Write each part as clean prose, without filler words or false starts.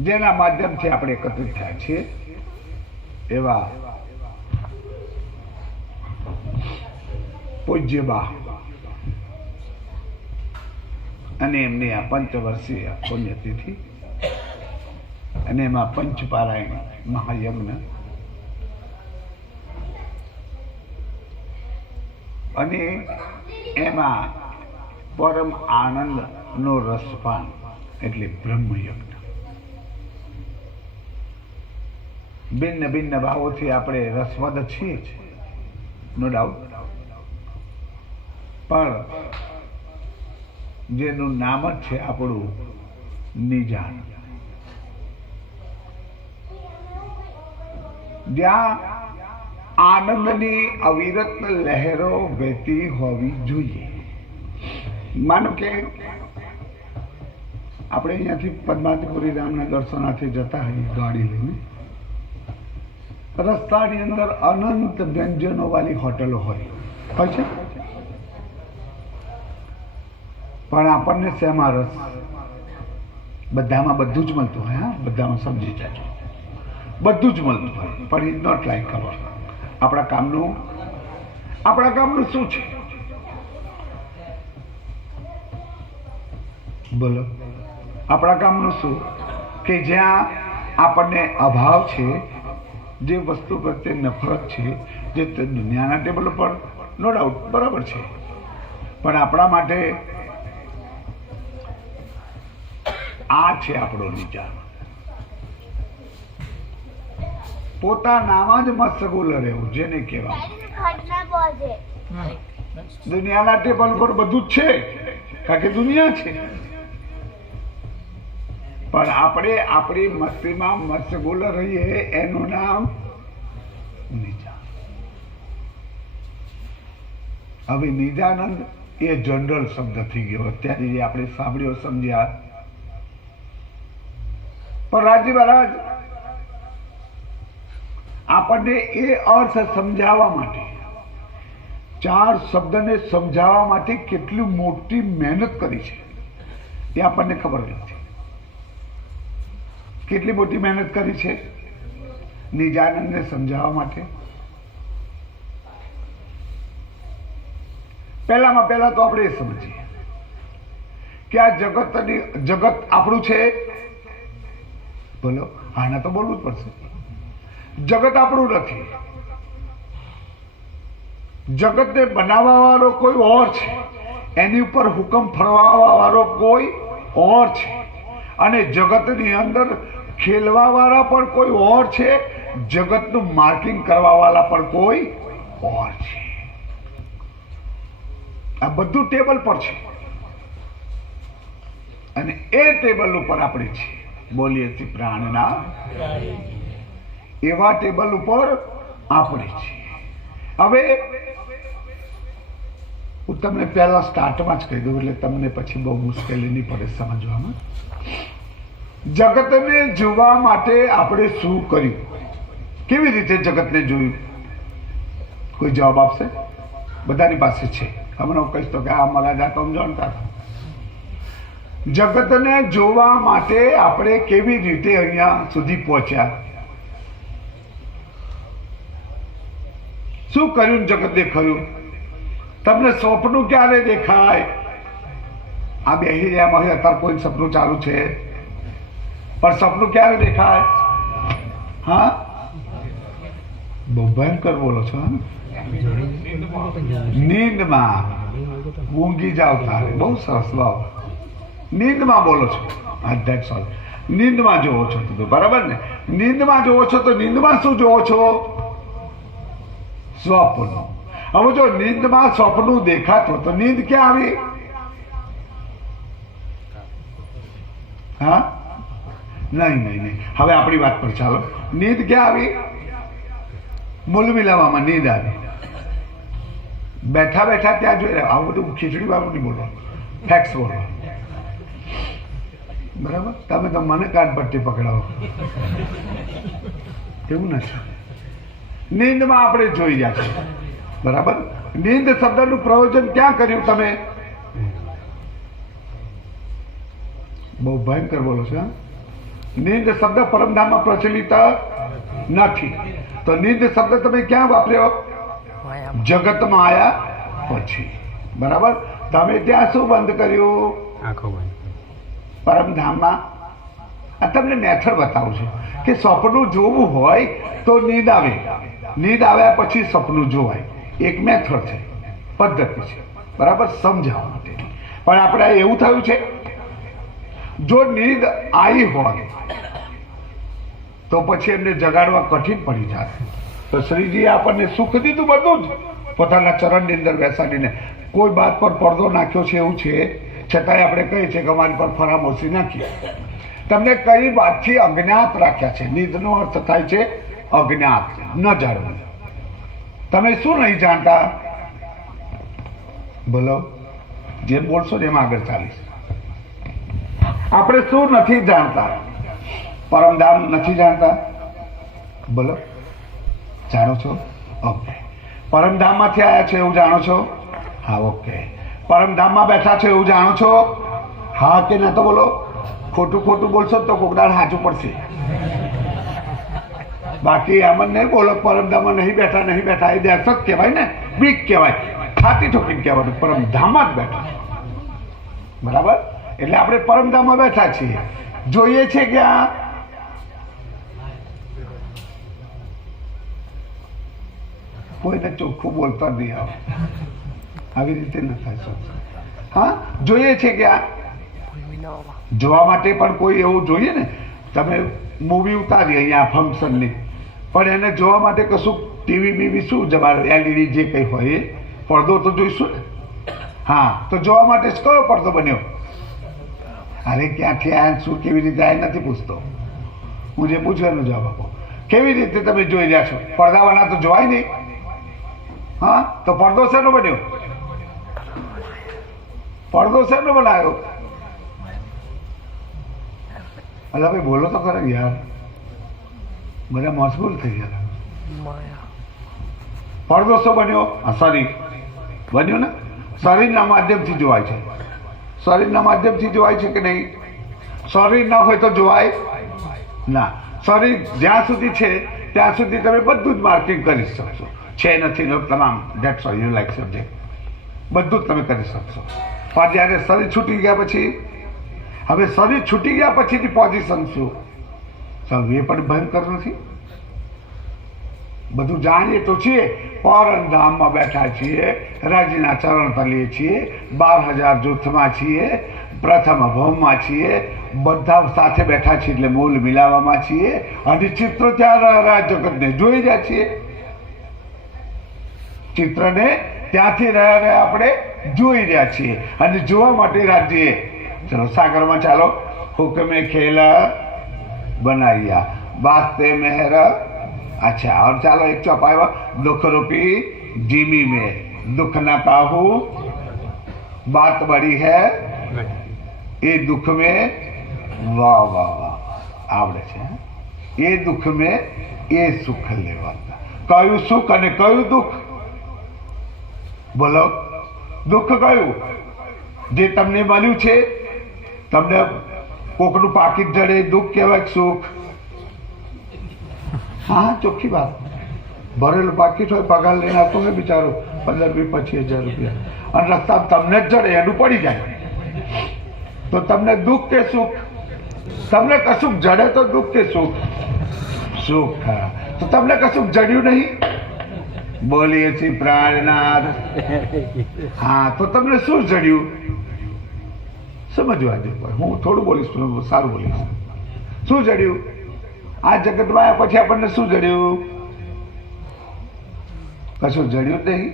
જેના માધ્યમથી આપણે એકત્રિત થયા છીએ એવા પૂજ્ય બા અને એમની આ પંચવર્ષીય પુણ્યતિથિ અને એમાં પંચપારાયણ મહાયજ્ઞ અને એમાં પરમ આનંદનો રસપાન એટલે બ્રહ્મયજ્ઞ. ભિન્ન ભિન્ન ભાવોથી આપણે રસવદ છીએ જ, નો ડાઉટ, પણ જેનું નામ જ છે આપણું નિજાન, જ્યાં આનંદની અવિરત લહેરો વહેતી હોવી જોઈએ. માનો કે આપણે અહીંયાથી પદ્માવતીપુરી રામના દર્શનાર્થે જતા હોઈએ ગાડી લઈને, રસ્તાની અંદર અનંત વ્યંજનો વાળી હોટલો હોય છે, પણ આપણને શેમાં રસ? બધામાં બધું જ મળતું હોય. હા, બધામાં સમજી જાજો, બધું જ મળતું હોય, પણ ઇઝ નોટ લાઈક ખબર આપણા કામનું શું છે? બોલો, આપણા કામનું શું? કે જ્યાં આપણને અભાવ છે, જે વસ્તુ પ્રત્યે નફરત છે, જે દુનિયાના ટેબલ ઉપર નો ડાઉટ બરાબર છે, પણ આપણા માટે આ છે આપણો નિજાન. પોતાનામાં જ મશગુલ રહેવું, જેને કહેવાય દુનિયાના ટેબલ પર બધું જ છે, કારણ કે દુનિયા છે, પણ આપણે આપણી મસ્તીમાં મશગુલ રહીએ એનું નામ નિજાન. હવે નિજાનંદ એ જનરલ શબ્દ થઈ ગયો, અત્યારે જે આપણે સાંભળ્યો સમજ્યા, પણ રાજી મહારાજ આપણને એ અર્થ સમજાવવા માટે, ચાર શબ્દને સમજાવવા માટે કેટલી મોટી મહેનત કરી છે એ આપણને ખબર નથી. કેટલી મોટી મહેનત કરી છે નિજાનંદને સમજાવવા માટે? પહેલામાં પહેલા તો આપણે એ સમજીએ કે આ જગત આપણું છે. બોલો, આના તો બોલવું જ પડશે. જગત આપણું નથી. જગતને બનાવવા વાળો કોઈ ઓર છે, એની ઉપર હુકમ ફરવા વાળો કોઈ ઓર છે, અને જગતની અંદર ખેલવા વાળા પણ કોઈ ઓર છે, જગતનું માર્કિંગ કરવા વાળા પણ કોઈ ઓર છે. આ બધું ટેબલ પર છે, અને એ ટેબલ ઉપર આપણે છીએ. બોલીએ છીએ પ્રાણના, એવા ટેબલ ઉપર આપણે છીએ. હવે હું તમને પહેલા સ્ટાર્ટમાં જ કહી દઉં, એટલે તમને પછી બહુ મુશ્કેલી નહીં પડે સમજવામાં. જગતને જોવા માટે આપણે શું કર્યું? કેવી રીતે જગતને જોયું? કોઈ જવાબ આપશે? બધાની પાસે છે. હમણાં કહીશ તો કે આ મારા જાતો જાણતા. જગતને જોવા માટે આપણે કેવી રીતે અહીંયા સુધી પહોંચ્યા? શું કર્યું? જગત દેખાયું? તમને સ્વપ્નું ક્યારે દેખાય? આ બેસી રહ્યા હોય અત્યારે કોઈ સપનું ચાલુ છે, પણ સપનું ક્યારે દેખાય? હા, બહુ ભયંકર બોલો છો. નીંદમાં ઊંઘી જાવ તારે. બહુ સરસ, ભાવ નીંદમાં બોલો છો. નીંદમાં જોવો છો તો બરાબર ને? નીંદમાં જોવો છો તો નીંદમાં શું જોવો છો? સ્વપ્ન. હવે જો નીંદમાં સ્વપ્નું દેખાતું તો નીંદ ક્યાં આવી? હા, નહીં. હવે આપણી વાત પર ચાલો. નીંદ ક્યાં આવી? મૂલમિલાવામાં નીંદ આવી. બેઠા બેઠા ત્યાં જોઈ રહ્યા. આવું બધું ખીચડી વાળું નહીં બોલો, ફેક્સ બોલો, બરાબર? તમે તો મને કાન પટ્ટી પકડાવો, એવું નથી. નીંદમાં આપણે જોઈ ગયા છે, બરાબર? નીંદ શબ્દનું પ્રયોજન ક્યાં કર્યું તમે? બહુ ભયંકર બોલો છો. નીંદ શબ્દ પરમધામમાં પ્રચલિત નથી. તો નીંદ શબ્દ તમે ક્યાં વાપર્યો? જગતમાં આવ્યા પછી. બરાબર. તમે ત્યાં શું બંધ કર્યું? આંખો બંધ. પરમધામમાં. આ તમને મેથડ બતાવું છું કે સપનું જોવું હોય તો નીંદ આવે, નીંદ આવ્યા પછી સપનું જોવાય. એક મેથડ છે, પદ્ધતિ છે. બરાબર, સમજાવવા માટે. પણ આપણે એવું થયું છે, જો નીંદ આવી હોય તો પછી એમને જગાડવા કઠિન પડી જાય. તો શ્રીજીએ આપણને સુખ દીધું બધું જ પોતાના ચરણની અંદર બેસાડીને. કોઈ બાત પર પડદો નાખ્યો છે એવું છે, છતાંય આપણે કહીએ છીએ કે અમારી પર ફરામોશી નાખી. તમને કઈ વાતથી અજ્ઞાત રાખ્યા છે? નીંદનો અર્થ થાય છે અજ્ઞાત, ન જાણવું. તમે શું નહીં જાણતા? બોલો, જેમ બોલશો ને એમ આગળ ચાલીશ. આપણે શું નથી જાણતા? પરમધામ નથી જાણતા. બોલો, જાણો છો? ઓકે. પરમધામમાંથી આવ્યા છો એવું જાણો છો? હા, ઓકે. પરમધામમાં બેઠા છો એવું જાણો છો? હા કે ના? તો બોલો. ખોટું ખોટું બોલશો તો કોકદાર સાચું પડશે. બાકી એમ જ નહીં બોલો પરમધામમાં નહીં બેઠા. એ દર્શક કહેવાય ને, બીક કહેવાય, છાતી ઠોકીને કહેવાનું પરમધામમાં જ બેઠા. બરાબર. એટલે આપણે પરમધામમાં બેઠા છીએ. જોઈએ છે કે આ કોઈને ચોખ્ખું બોલતા નહીં આવે, આવી રીતે ન થાય. હા, જોઈએ છે કે આ જોવા માટે પણ કોઈ એવું જોઈએ ને. તમે મૂવી ઉતારી અહીંયા ફંક્શનની, પણ એને જોવા માટે કશું ટીવી બીવી શું જમાડે, એલઈડી જે કંઈ હોય એ પડદો તો જોઈશું ને. હા, તો જોવા માટે કયો પડદો બન્યો? અરે ક્યાંથી આ શું કેવી રીતે આ નથી પૂછતો હું, જે પૂછું એનો જવાબ આપો. કેવી રીતે તમે જોઈ રહ્યા છો? પડદાવાળા તો જોવાય નહીં. હા, તો પડદો શેનો બન્યો? પડદો શેનો બનાવ્યો? અલા ભાઈ બોલો તો ખરા યાર, બધા મશગુલ થઈ ગયા. પડદો શું બન્યો? શરીર બન્યું ને. શરીરના માધ્યમથી જોવાય છે. શરીરના માધ્યમથી જોવાય છે કે નહીં? શરીર ના હોય તો જોવાય ના. શરીર જ્યાં સુધી છે ત્યાં સુધી તમે બધું જ માર્કિંગ કરી શકશો. છે નથી તમામ that's all you like subject બધું જ તમે કરી શકશો. પણ જ્યારે શરીર છૂટી ગયા પછી, હવે શરીર છૂટી ગયા પછીની પોઝિશન શું? ચાલો, એ પણ ભયંકર નથી? બધું જાણીએ તો છીએ. પરમધામમાં બેઠા છીએ, રાજીના ચરણ તલીએ છીએ, 12,000 જૂથમાં છીએ, પ્રથમ ભવમાં છીએ, બધા સાથે બેઠા છીએ એટલે મૂલ મિલાવામાં છીએ. અને ચિત્રો ત્યાં જગતને જોઈ રહ્યા છીએ. ચિત્રને ત્યાંથી રહ્યા આપણે જોઈ રહ્યા છીએ અને જોવા માટે રાજ્ય. ચલો સાગરમાં ચાલો. હુકમે ખેલ બનાયા વાસ્તે મહેર. अच्छा, और चलो एक चौपाई दुख रूपी जीमी में दुख न काहू बात बड़ी है ये दुख में वाह वाह वाह आवड़े છે. એ દુઃખ में એ સુખ લેવાતા. કયું સુખ અને કયું દુઃખ? બોલો. દુઃખ કયું? જે તમને મળ્યું છે, તમને કોકનું પાકીટ જડે દુઃખ કહેવાય, સુખ? हाँ, ચોખ્ખી વાત. ભરેલું પાકીટ હોય, પગાર લઈને આવતો હોય બિચારો 15,000-25,000 રૂપિયા, અને રસ્તા તમને જ જડે એનું પડી જાય તો તમને દુઃખ કે સુખ? તમને કશું જડે તો દુઃખ કે સુખ? સુખ. તો તમને કશું જડ્યું નહીં? બોલીએ છીએ પ્રાણનાથ. હા, તો તમને શું જડ્યું? સમજવા દો. હું થોડું બોલીશ, સારું બોલીશ. શું જડ્યું? આ જગતમાં આવ્યા પછી આપણને શું જડ્યું? કશું જડ્યું નહીં.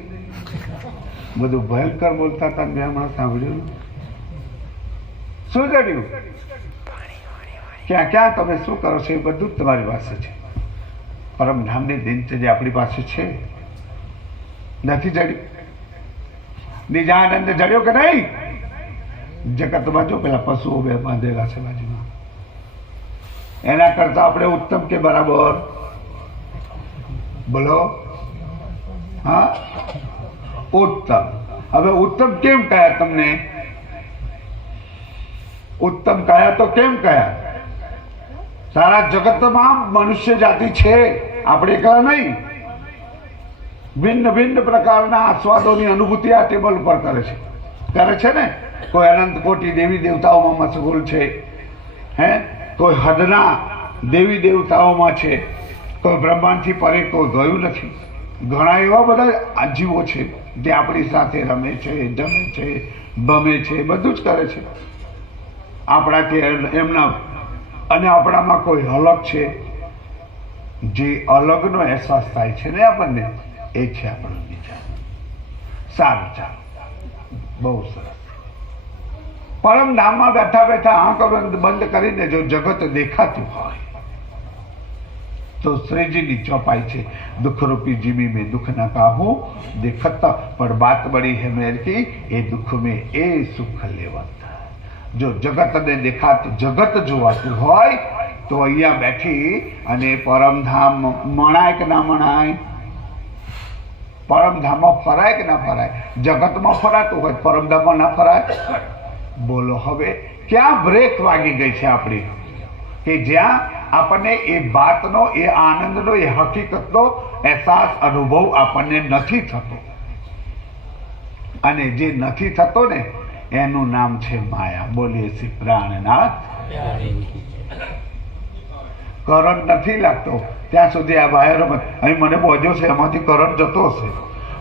બધું ભયંકર બોલતા હતા, મેં હમણાં સાંભળ્યું. શું જડ્યું? ક્યાં ક્યાં તમે શું કરો છો એ બધું જ તમારી પાસે છે. પરમધામની દિનચર્યા આપણી પાસે છે. નથી જડ્યું? નિજાનંદ જડ્યો કે નહીં? જગતમાં જો પેલા પશુઓ બે બાંધેલા છે બાજુમાં, એના કરતા આપણે ઉત્તમ કે બરાબર? બોલો. હા, ઉત્તમ. હવે ઉત્તમ કેમ કયા તમને? ઉત્તમ કયા તો કેમ કયા? સારા જગતમાં મનુષ્ય જાતિ છે, આપણે એકલા નહીં. ભિન્ન ભિન્ન પ્રકારના આસ્વાદોની અનુભૂતિ આ ટેબલ પર કરે છે ને. કોઈ અનંત કોટી દેવી દેવતાઓમાં મશગુલ છે, કોઈ હદના દેવી દેવતાઓમાં છે, કોઈ બ્રહ્માંડથી પરે કોઈ ગયું નથી. ઘણા એવા બધા જીવો છે જે આપણી સાથે રમે છે, જમે છે, ભમે છે, બધું જ કરે છે આપણાથી એમના. અને આપણામાં કોઈ અલગ છે, જે અલગનો અહેસાસ થાય છે ને આપણને, એ છે આપણો વિચાર. સારું, ચાલો, બહુ સરસ. પરમ ધામમાં બેઠા બેઠા આંખ બંધ કરીને જો જગત દેખાતું હોય તો શ્રીજીની ચોપાઈ છે, દુઃખરૂપી જીવી મેં દુઃખ ન કાહું દેખતા પણ બાત બડી હે મેર કી એ દુઃખ મેં એ સુખ લેવતા. જો જગતને દેખાતું જગત જોવાતું હોય તો અહીંયા બેઠી અને પરમધામ મણાય કે ના મણાય? પરમધામમાં ફરાય કે ના ફરાય? જગતમાં ફરાતું હોય પરમધામમાં ના ફરાય? બોલો હવે ક્યાં બ્રેક વાગી ગઈ છે આપણી, કે જ્યાં આપણને એ વાતનો, એ આનંદનો, એ હકીકતનો અહેસાસ, અનુભવ આપણને નથી થતો. અને જે નથી થતો ને એનું નામ છે માયા. બોલીએ શ્રી પ્રાણનાથ. કરંટ નથી લાગતો ત્યાં સુધી આ વાયરો અહીં મને પહોંચ્યો છે, એમાંથી કરંટ જતો હશે,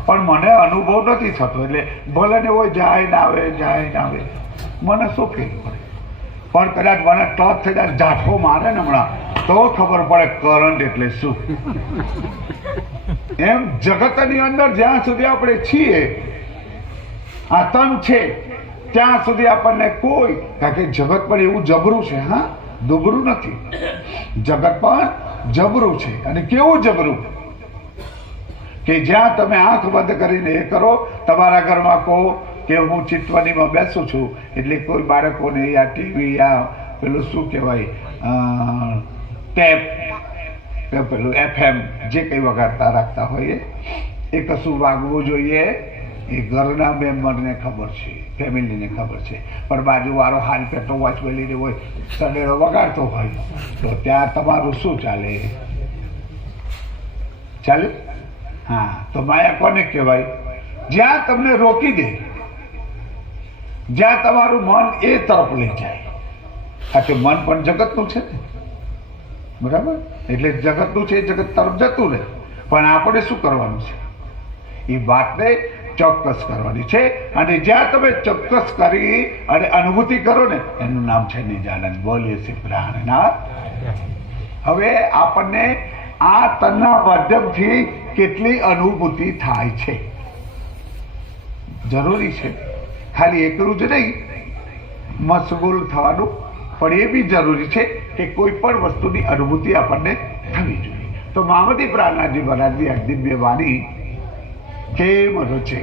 પણ મને અનુભવ નથી થતો. એટલે ભલે ને હોય જાય ને આવે, જાય ને આવે, મને શું ફીલ પડે. પણ કદાચ મને ટચ થઈ જાય, ઝાટકો મારે ને હમણાં, તો ખબર પડે કરંટ એટલે શું. એમ જગતની અંદર જ્યાં સુધી આપણે છીએ, આ તન છે, ત્યાં સુધી આપણને કોઈ, કારણ કે જગત પણ એવું જબરું છે, હા, દુબરું નથી. જગત પણ જબરું છે. અને કેવું જબરું કે જ્યાં તમે આંખ બંધ કરીને એ કરો, તમારા ઘરમાં કહો કે હું ચિત્તવનીમાં બેસું છું, એટલે કોઈ બાળકોને આ ટીવી, આ પેલું શું કહેવાય, ટેપ, પેલું FM જે કંઈ વગાડતા રાખતા હોઈએ, એ કશું વાગવું જોઈએ એ ઘરના મેમ્બરને ખબર છે, ફેમિલીને ખબર છે. પણ બાજુવાળો હાલ પેટો વોચ મેલીને હોય, સડેલો વગાડતો હોય, તો ત્યાં તમારું શું ચાલે? ચાલે? હા, તો માયા કોને કહેવાય? જ્યાં તમને રોકી દે, જ્યાં તમારું મન એ તરફ લઈ જાય. આ તો મન પણ જગતનું છે ને, બરાબર? એટલે જગતનું છે, જગત તરફ જતું રહે. પણ આપણે શું કરવાનું છે? એ વાતને ચોક્કસ કરવાની છે. અને જ્યાં તમે ચોક્કસ કરી અને અનુભૂતિ કરો ને, એનું નામ છે નિજાનંદ. બોલીએ શ્રી પ્રાણનાથ. હવે આપણને આ તનના માધ્યમથી કેટલી અનુભૂતિ થાય છે જરૂરી છે. ખાલી એકલું જ નહીં મશગુલ થવાનું, પણ એ બી જરૂરી છે કે કોઈ પણ વસ્તુની અનુભૂતિ આપણને થવી જોઈએ. તો મહામતી પ્રાણનાથજી મહારાજની આ દિવ્ય વાણી કેમ રચે?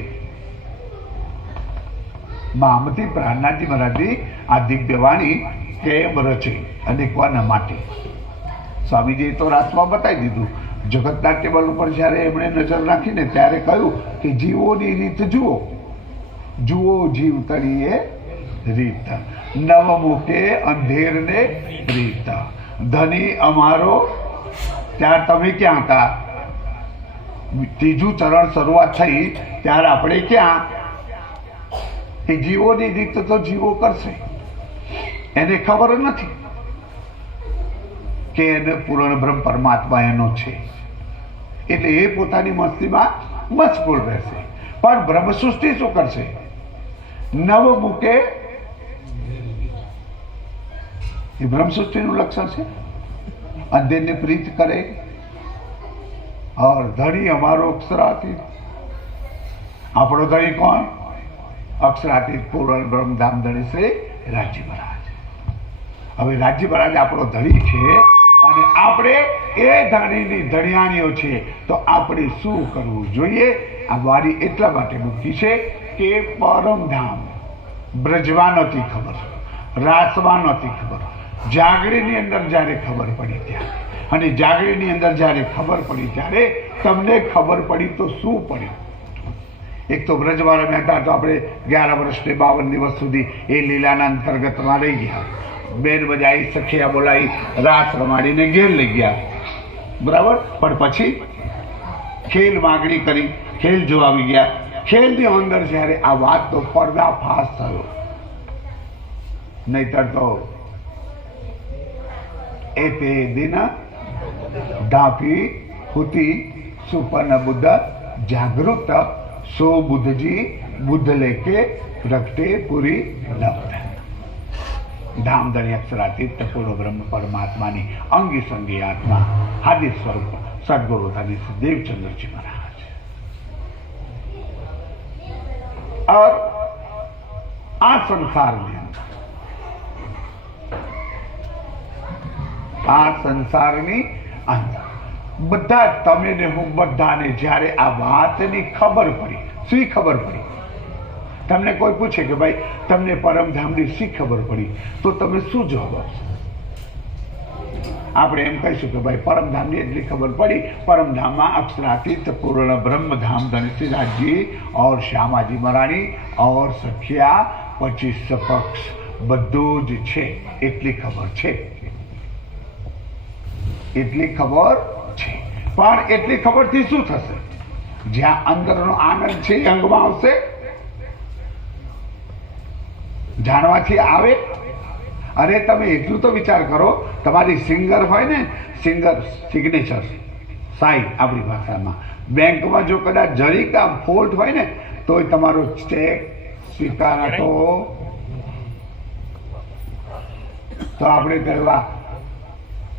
મહામતી પ્રાણનાથજી મહારાજની આ દિવ્ય વાણી કેમ રચે અને કોના માટે? સ્વામીજીએ તો રાતમાં બતાવી દીધું. જગતના ટેબલ ઉપર જ્યારે એમણે નજર નાખીને ત્યારે કહ્યું કે જીવોની રીત જુઓ, જુઓ જીવ તળીએ રીત, નવ મુકે અંધેર ને રીત, ધની અમારો. ત્યાં તમે ક્યાં હતા? ત્રીજું ચરણ શરૂઆત થઈ ત્યારે આપણે ક્યાં? એ જીવોની રીત તો જીવો કરશે, એને ખબર નથી કે એને પૂર્ણ બ્રહ્મ પરમાત્મા એનો છે, એટલે એ પોતાની મસ્તીમાં મશગુલ રહેશે. પણ બ્રહ્મ સૃષ્ટિ શું કરશે? નવ મૂકે, એ બ્રહ્મ સૃષ્ટિનું લક્ષણ છે. અંધેરને પ્રીત કરે, और ધણી અમારો અક્ષરાતીત. આપણો ધણી કોણ? અક્ષરાતીત પૂર્ણ બ્રહ્મધામ ધણી શ્રી રાજ્ય મહારાજ. હવે રાજ્ય મહારાજ આપણો ધણી છે અને આપણે એ ધણીની ધણિયાણીઓ છે. તો આપણે શું કરવું જોઈએ? આ વારી એટલા માટે મૂકી છે કે પરમધામ બ્રજમાં નહોતી ખબર, રાસમાં નહોતી ખબર, જાગડીની અંદર જ્યારે ખબર પડી ત્યારે, અને જાગડીની અંદર જ્યારે ખબર પડી ત્યારે તમને ખબર પડી તો શું પડ્યું? એક તો બ્રજમાં રમ્યા હતા તો આપણે 11 વર્ષ ને 52 દિવસ સુધી એ લીલાના અંતર્ગતમાં રહી ગયા. બેન બજાઈ, સખિયા બોલાવી, રાસ રમાડીને ઘેર લઈ ગયા, બરાબર. પણ પછી ખેલ માગણી કરી, ખેલ જોવા આવી ગયા. ખેલની અંદર જ્યારે આ વાતનો પર્દાફાશ થયો, નહીતર તો એ તે દિન ઢાંપી હુતી સુપન બુદ્ધ જાગૃત સો બુદ્ધજી બુદ્ધ લેકે પ્રગટે પૂરી લબ્ધ. ધામધણી અક્ષરાતીત પૂર્ણ બ્રહ્મ પરમાત્માની અંગી સંગી આત્મા હાદી સ્વરૂપ સદગુરુ ધની દેવચंद्र जी महाराज. और આ સંસારની અંદર, આ સંસારની અંદર બધા તમે ને હું બધાને જ્યારે આ વાતની ખબર પડી, શી ખબર પડી? તમને કોઈ પૂછે કે ભાઈ તમને પરમધામની શી ખબર પડી, તો તમે શું જવાબ આપશો? આપણે એમ કહીશું કે ભાઈ પરમધામની એટલી ખબર પડી, પરમધામમાં અક્ષરાતીત પૂર્ણ બ્રહ્મધામ ધનશ્રીનાथ जी और श्यामाजी महारानी और सखिया 25 પક્ષ બધું જ છે, એટલી ખબર છે, એટલી ખબર છે. પણ એટલી ખબરથી શું થશે? જ્યાં અંદરનો આનંદ છે એ અંગમાં આવશે, જાણવાથી આવે. અરે તમે એટલું તો વિચાર કરો, તમારી સિંગર હોય ને, સિંગર સિગ્નેચર સાઈન આપણી ભાષામાં, બેંકમાં જો કદાચ જરી કામ ફોલ્ટ હોય ને તોય તમારો ચેક સ્વીકારાતો. તો આપણે કરવા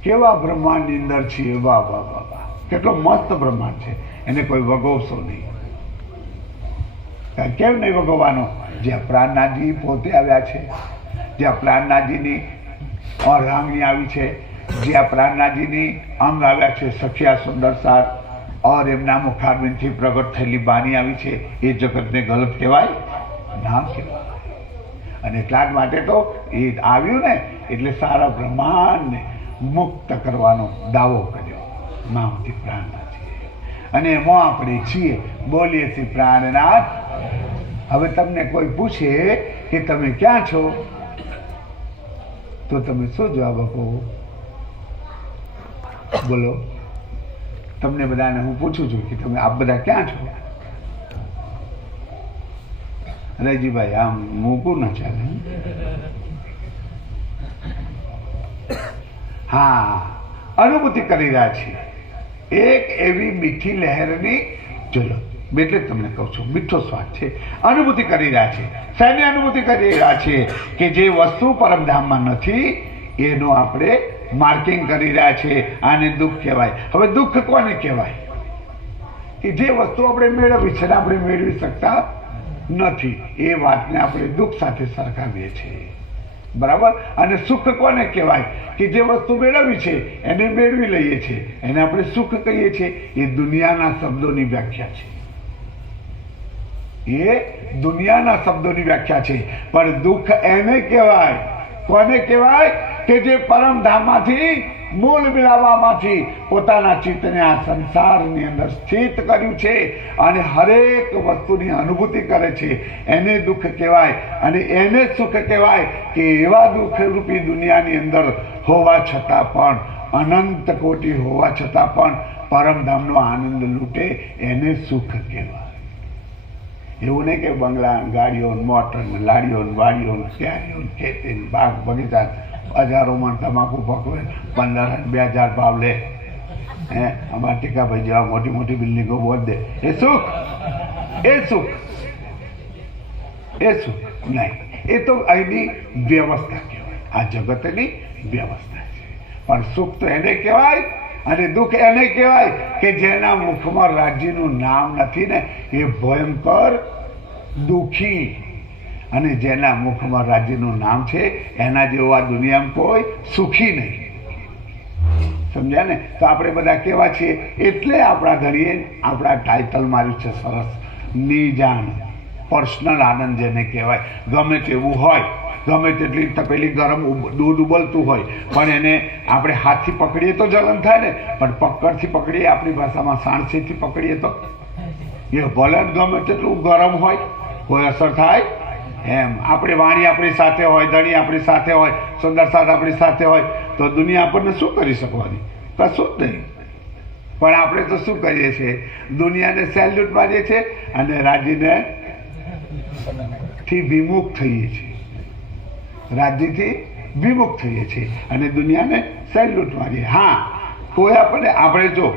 કેવા બ્રહ્માંડની અંદર છીએ, વાહ વાહ વાહ વાહ, કેટલો મસ્ત બ્રહ્માંડ છે, એને કોઈ વગોવશો નહીં. કેમ નહીં વગોવાનો? જ્યાં પ્રાણનાથજી પોતે આવ્યા છે, જ્યાં પ્રાણનાથજીની અર્ધાંગની આવી છે, જ્યાં પ્રાણનાથજીની અંગ આવ્યા છે સખિયા સુંદર સાર, और એમના મુખારબિંદથી પ્રગટ થયેલી બાની આવી છે, એ જગતને ગલત કહેવાય ના કહેવાય. અને એટલા જ માટે તો એ આવ્યું ને એટલે સારા બ્રહ્માંડને મુક્ત કરવાનો દાવો કર્યો મામથી પ્રાણનાથજીએ. અને એમાં આપણે છીએ, બોલીએ છીએ પ્રાણનાથ. હવે તમને કોઈ પૂછે કે તમે ક્યાં છો, તો તમે શું જવાબ આપો? બોલો. તમને બધાને હું પૂછું છું કે તમે આપ બધા ક્યાં છો? રજીભાઈ આમ મૂકું ન ચાલે. હા, અનુભૂતિ કરી રહ્યા છીએ એક એવી મીઠી લહેરની ચલો, એટલે તમને કહું છું મીઠો સ્વાદ છે. અનુભૂતિ કરી રહ્યા છે. શેની અનુભૂતિ કરી રહ્યા છે? કે જે વસ્તુ પરમધામમાં નથી એનું આપણે માર્કિંગ કરી રહ્યા છે. આને દુઃખ કહેવાય. હવે દુઃખ કોને કહેવાય? કે જે વસ્તુ આપણે મેળવી છે ને આપણે મેળવી શકતા નથી, એ વાતને આપણે દુઃખ સાથે સરખાવીએ છીએ, બરાબર. અને સુખ કોને કહેવાય? કે જે વસ્તુ મેળવી છે એને મેળવી લઈએ છીએ, એને આપણે સુખ કહીએ છીએ. એ દુનિયાના શબ્દોની વ્યાખ્યા છે, એ દુનિયાના શબ્દોની વ્યાખ્યા છે. પણ દુઃખ એને કહેવાય. કોને કહેવાય? કે જે પરમધામમાંથી મૂળ મિલાવવામાંથી પોતાના ચિત્તને આ સંસારની અંદર સ્થિત કર્યું છે અને હરેક વસ્તુની અનુભૂતિ કરે છે, એને દુઃખ કહેવાય. અને એને સુખ કહેવાય કે એવા દુઃખરૂપી દુનિયાની અંદર હોવા છતાં પણ, અનંત કોટી હોવા છતાં પણ પરમધામનો આનંદ લૂંટે, એને સુખ કહેવાય. એવું નહીં કે બંગલા, ગાડીઓ, મોટર, લાડીઓ, વાડીઓ, ક્યારીઓ, ખેતી, બાગ બગીચા, હજારો મણ તમાકુ પકવે, 15,000-2,000 ભાવ લે, અમારા ટીકાભાઈ જેવા મોટી મોટી બિલ્ડિંગો બોલ દે. એ સુખ? એ સુખ? એ સુખ નહીં. એ તો અહીંની વ્યવસ્થા કહેવાય, આ જગતની વ્યવસ્થા છે. પણ સુખ તો એને કહેવાય અને દુઃખ એને કહેવાય કે જેના મુખમાં રાજ્યનું નામ નથી ને એ ભયંકર દુઃખી. અને જેના મુખમાં રાજ્યનું નામ છે એના જેવો આ દુનિયામાં કોઈ સુખી નહીં. સમજ્યા ને? તો આપણે બધા કેવા છીએ? એટલે આપણા ઘડીએ આપણા ટાઇટલ માર્યું છે સરસ, નિજાન, પર્સનલ આનંદ જેને કહેવાય. ગમે તેવું હોય, ગમે તેટલી તપેલી ગરમ દૂધ ઉબલતું હોય, પણ એને આપણે હાથથી પકડીએ તો જલન થાય ને, પણ પકડથી પકડીએ, આપણી ભાષામાં સાણસીથી પકડીએ તો એ ભલે ગમે તેટલું ગરમ હોય, કોઈ અસર થાય એમ આપણી વાણી આપણી સાથે હોય, ધણી આપણી સાથે હોય, સુંદર સાથ આપણી સાથે હોય તો દુનિયા આપણને શું કરી શકવાની? કશું જ નહીં. પણ આપણે તો શું કરીએ છીએ? દુનિયાને સેલ્યુટ મારીએ છીએ અને રાજીને થી વિમુખ થઈએ છીએ. રાજ્યથી વિમુખ થઈએ છીએ અને દુનિયાને સેલ્યુટ મારીએ. હા, કોઈ આપણે જો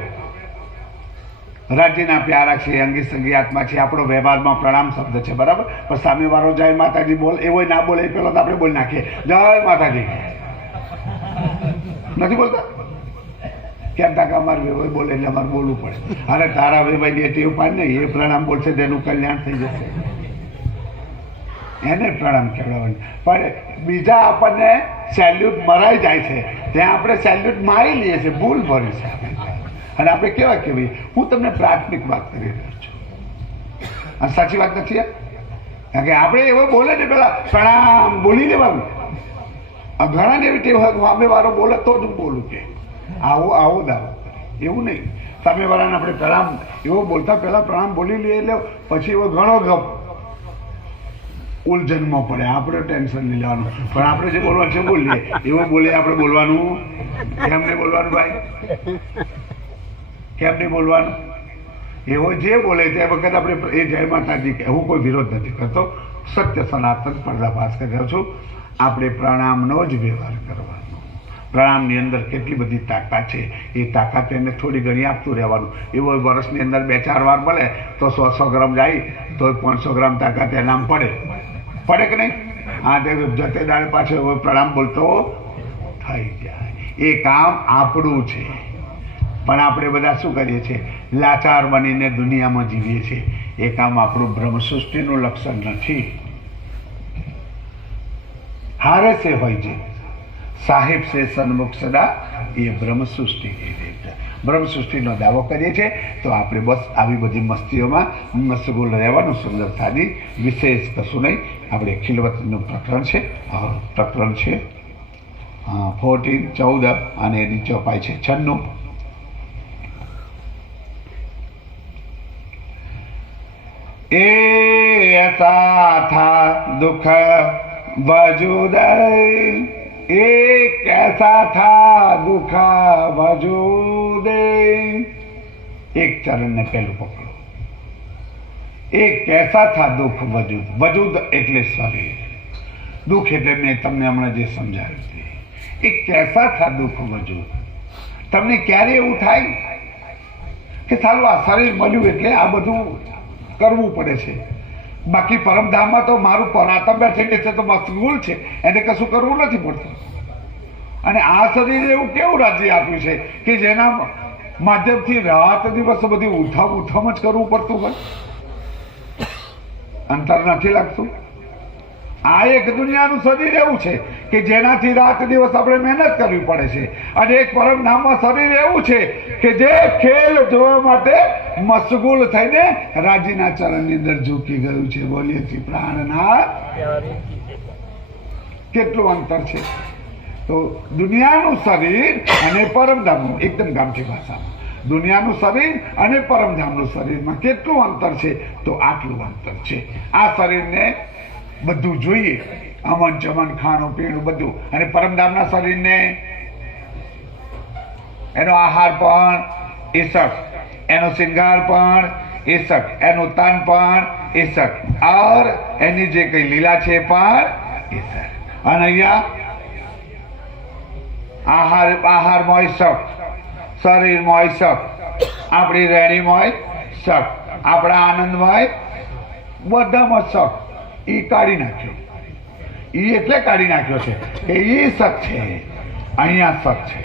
રાજ્યના પ્યારા છે, અંગી સંગી આત્મા છે, આપણો વ્યવહારમાં પ્રણામ શબ્દ છે, બરાબર. પણ સામેવાળો જય માતાજી બોલ એવો ના બોલે એ પેલો તો આપણે બોલી નાખીએ જય માતાજી. નથી બોલતા? કેમ? તાકા અમારે વેવાઈ બોલે એટલે અમારે બોલવું પડે. અરે તારા વેવાઈ ટેવ પાડ નહીં, એ પ્રણામ બોલશે તેનું કલ્યાણ થઈ જશે, એને પ્રણામ કહેવાનું. પણ બીજા આપણને સેલ્યુટ મરાઈ જાય છે, ત્યાં આપણે સેલ્યુટ મારી લઈએ છીએ, ભૂલ ભરી છે. અને આપણે કેવા કહેવાય? હું તમને પ્રાથમિક વાત કરી રહ્યો છું, અને સાચી વાત નથી. કારણ કે આપણે એવો બોલે ને પેલા પ્રણામ બોલી દેવાનું. ઘણા એવી ટેવ હોય સામેવાળો બોલે તો જ હું બોલું કે આવો દાવો. એવું નહીં, સામેવાળાને આપણે પ્રણામ એવો બોલતા પહેલા પ્રણામ બોલી લઈએ એટલે પછી એવો ઘણો ગપ ઉલઝનમાં પડે. આપણે ટેન્શન નહીં લેવાનું, પણ આપણે જે બોલવાનું છે બોલીએ. એવું બોલીએ આપણે બોલવાનું. કેમ નહીં બોલવાનું ભાઈ? કેમ નહીં બોલવાનું? એવો જે બોલે તે વખત આપણે એ જય માતાજી કે હું કોઈ વિરોધ નથી કરતો, સત્ય સનાતન પર્દાફાશ કરી રહ્યો છું. આપણે પ્રણામનો જ વ્યવહાર કરવાનો. પ્રણામની અંદર કેટલી બધી તાકાત છે, એ તાકાત એને થોડી ઘણી આપતું રહેવાનું. એવો વર્ષની અંદર 2-4 વાર મળે તો 100 ગ્રામ જાય તો 500 ગ્રામ તાકાત એનામ પડે કે નહીં? હા, તે જતે દાડે પાછો પ્રણામ બોલતો થઈ જાય. એ કામ આપણું છે. પણ આપણે બધા શું કરીએ છીએ? લાચાર બનીને દુનિયામાં જીવીએ છીએ. એ કામ આપણું બ્રહ્મસૃષ્ટિનું લક્ષણ નથી. હારે से હોય છે સાહેબ से સન્મુખ સદા, એ બ્રહ્મસૃષ્ટિ. બ્રહ્મસૃષ્ટિનો દાવો કરીએ છીએ તો આપણે બસ આવી બધી મસ્તીઓમાં મશગુલ રહેવાનું. સુંદરતાની વિશેષ કશું નહીં. આપણે ખિલવતનું પ્રકરણ છે 14 અને એની ચોપાઈ છે 96. ऐसा था दुख वजूद, एक ऐसा था दुख वजूद. एक चरण ने पहलू पकड़ो. एक कैसा था दुख वजूद. वजूद એટલે શરીર, દુઃખ એટલે મેં તમને હમણાં જે સમજાવ્યું. એક कैसा था दुख वजूद. તમને ક્યારે એવું થાય કે સારું આ શરીર મળ્યું એટલે આ બધું કરવું પડે છે? બાકી પરમધામમાં તો મારું પરાતમ બેઠેલી છે તો મશગુલ છે, એને કશું કરવું નથી પડતું. અને આ શરીર એવું કેવું રાજ્ય આપ્યું છે કે જેના માધ્યમથી રાત દિવસ બધી ઉથમ જ કરવું પડતું હોય? અંતર નથી લાગતું? આ એક દુનિયાનું શરીર એવું છે કે જેનાથી રાત દિવસ આપણે મહેનત કરવી પડે છે. અને એક પરમધામમાં શરીર એવું છે કે જે ખેલ જોવા માટે મશગુલ થઈને રાજીના ચરણની અંદર ઝૂકી ગયું છે. બોલીએ છીએ પ્રાણનાથ. કેટલું અંતર છે? તો દુનિયાનું શરીર અને પરમધામનું, એકદમ ગામઠી ભાષામાં, દુનિયાનું શરીર અને પરમધામનું શરીરમાં કેટલું અંતર છે? તો આટલું અંતર છે. આ શરીરને બધું જોઈએ, અમન ચમન ખાણું પીણું બધું. અને પરમધામના શરીરને એનો આહાર પણ ઈશક, એનો શિંગાર પણ ઈશક, એનું તન પણ ઈશક, और એની જે કઈ લીલા છે પણ ઈશક. અને અહીંયા આહારમાં ઈશક, શરીરમાં ઈશક, આપણી રહેણીમાં શક, આપણા આનંદમાં બધામાં શક. એ કાઢી નાખ્યો. એ એટલે કાઢી નાખ્યો છે કે એ શક છે, અહીંયા શક છે,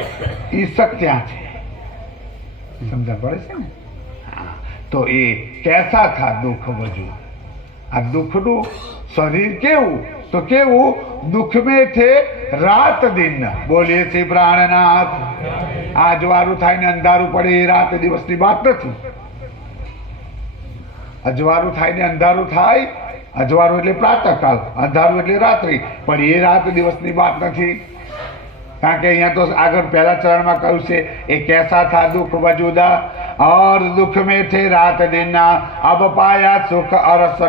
એ શક ત્યાં છે. સમજણ પડે છે ને? હા. તો એ कैसा था दुख वजूद. આ દુઃખનું શરીર કેવું? તો કેવું? દુઃખ में थे રાત દિન. બોલીએ છીએ પ્રાણનાથ. આ અજવાળું થાય ને અંધારું પડે એ રાત દિવસની વાત નથી. અજવાળું થાય ને અંધારું થાય, અજવાળું એટલે પ્રાતઃકાલ, અંધારું એટલે રાત્રિ, પણ એ રાત દિવસની વાત નથી. કારણ કે અહીંયા તો આગળ પહેલા ચરણમાં કહ્યું છે એ कैसा था दुख वजूदा, और दुख में थे रात दिन, अब पाया सुख अरस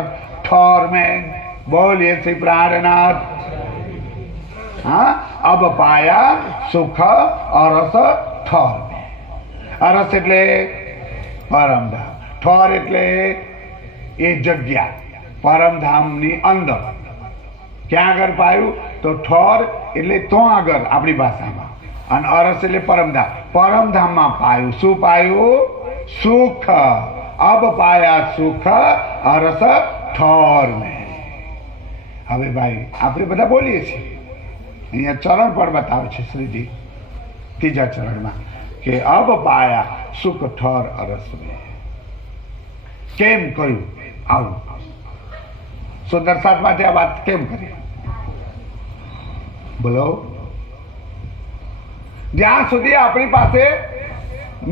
ठौर में. बोलिए श्री प्राणनाथ। हाँ, अब पाया सुख अरस ठोर में। अरस એટલે પરમધામ, ઠોર એટલે એ જગ્યા પરમધામની અંદર. ક્યાં આગળ પાયું? તો ઠોર એટલે તો આગળ આપણી ભાષામાં, અને અરસ એટલે પરમધામ. પરમધામમાં પાયું. શું પાયું? સુખ. અબ પાયા સુખ અરસ ઠોર મેં. હવે ભાઈ આપણે બધા બોલીએ છીએ, અહીંયા ચરણ પણ બતાવે છે શ્રીજી ત્રીજા ચરણમાં કે અબ પાયા સુખ ઠોર અરસ મેં. કેમ કહ્યું આવું? સુંદર સાથ માટે આ વાત કેમ કરી? બોલો. જ્યાં સુધી આપણી પાસે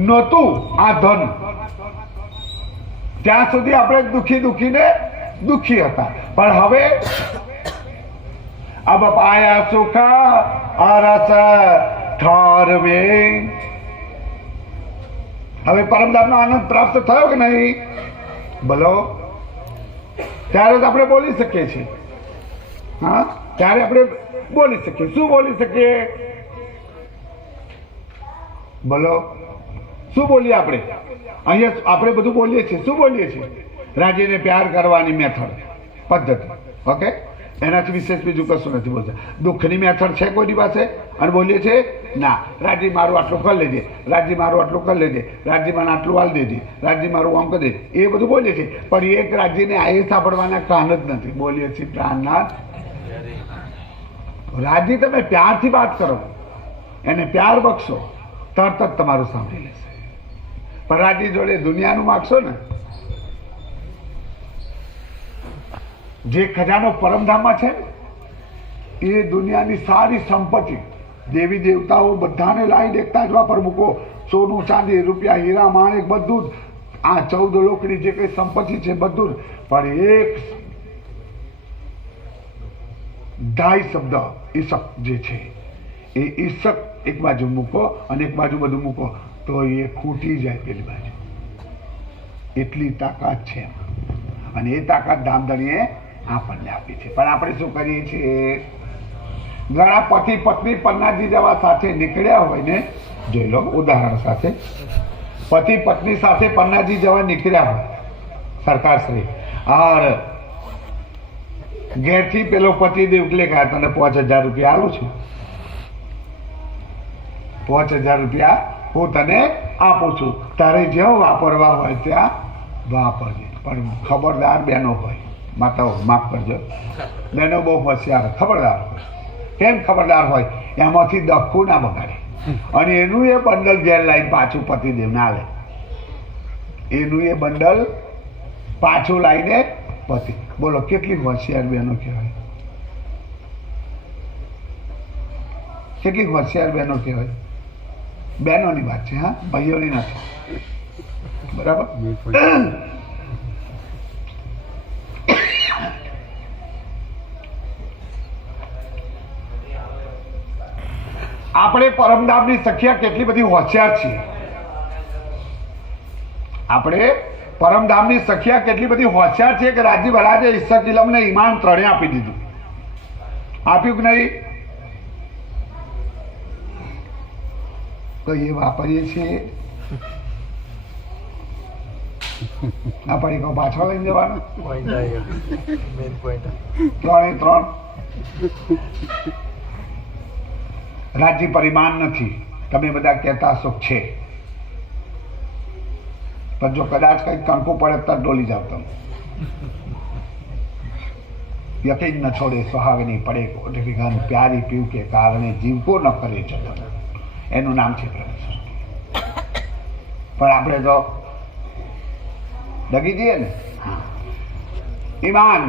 નહોતું આ ધન, ત્યાં સુધી આપણે દુખીને દુખી હતા. પણ હવે અબ પાયા સુખ અરસ ઠોર મેં. હવે પરમધામનો આનંદ પ્રાપ્ત થયો કે નહીં? બોલો. ત્યારે જ આપણે બોલી શકીએ છીએ. હા, ત્યારે આપણે બોલી શકીએ. શું બોલી શકીએ? બોલો. શું બોલીએ આપણે? અહીંયા આપણે બધું બોલીએ છીએ. શું બોલીએ છીએ? રાજીને પ્યાર કરવાની મેથડ, પદ્ધતિ. ઓકે, એનાથી વિશેષ બીજું કશું નથી બોલતા. દુઃખની મેથડ છે કોઈની પાસે? અને બોલીએ છીએ ના, રાજી મારું આટલું કરી લેજે, રાજી મારું આટલું કરી લેજે, રાજી મને આટલું હાલ દેજે, રાજી મારું આમ કરી દે. એ બધું બોલીએ છીએ, પણ એક રાજીને આ સાંભળવાના કાન જ નથી. બોલીએ છીએ પ્રાણનાથ. રાજી તમે પ્યારથી વાત કરો, એને પ્યાર બક્ષો, તરત જ તમારું સાંભળી લેશે. પણ રાજી જોડે દુનિયાનું માગશો ને, જે ખજાનો પરમધામમાં છે એ દુનિયાની સારી સંપત્તિ, દેવી દેવતાઓ બધાને લાવી એકતા જવા પર મૂકો, સોનું ચાંદી રૂપિયા હીરા માણેક બધું જ, આ 14 લોકની જે કઈ સંપત્તિ છે બધું જ. પણ એક ધાઈ શબ્દ ઈશક જે છે એ ઈશક એક બાજુ મૂકો અને એક બાજુ બધું મૂકો તો એ ખૂટી જાય પેલી બાજુ. એટલી તાકાત છે અને એ તાકાત ધામધણીએ આપણને આપી છે. પણ આપણે શું કરીએ છીએ? ઘણા પતિ પત્ની પન્નાજી જેવા સાથે નીકળ્યા હોય ને, જોઈ લો ઉદાહરણ સાથે, પતિ પત્ની સાથે પન્નાજી જેવા નીકળ્યા હોય સરકારશ્રી, और ઘેરથી પેલો પતિદેવ એટલે કે તને 5000 રૂપિયા આલું છું, 5000 રૂપિયા હું તને આપું છું, તારે જેવું વાપરવા હોય ત્યાં વાપરજે. પણ ખબરદાર બહેનો હોય, માતાઓ માફ કરજો, બહેનો બહુ હોશિયાર ખબરદાર હોય. કેમ ખબરદાર હોય? એમાંથી દખું ના બગાડે અને એનું એ બંડલ ઘેર લાવીને પાછું પતિદેવ ના લે. એનું એ બંડલ પાછું લાવીને પતિ. બોલો કેટલી હોશિયાર બહેનો કહેવાય, કેટલી હોશિયાર બહેનો કહેવાય. બહેનોની વાત છે, હા, ભાઈઓની નથી. બરાબર. આપણે પરમધામની સખિયા કેટલી બધી હોશિયાર છીએ. આપણે પરમધામની સખિયા કેટલી બધી હોશિયાર છે કે રાજી મહારાજે ઈશક ઇલમને ઈમાન ત્રણે આપી દીધું. આપ્યું કે નહીં? તો એ વાપરીએ છીએ. ના પડી કહો પાછળ લઈને જવાનું. 3 રાજ્ય પરિમાણ નથી. તમે બધા કહેતા સુખ છે, પણ જો કદાચ કઈ કંકુ પડે તો ડોલી જાવ તમે. યકીન ન છોડે સુહાગની પડે કોટ વિઘન, પ્યારી પીવ કે કારણે જીવકો ન કરે જતન. એનું નામ છે પ્રભુ સૃષ્ટિ. પણ આપણે તો ડગી જઈએ ને. ઈમાન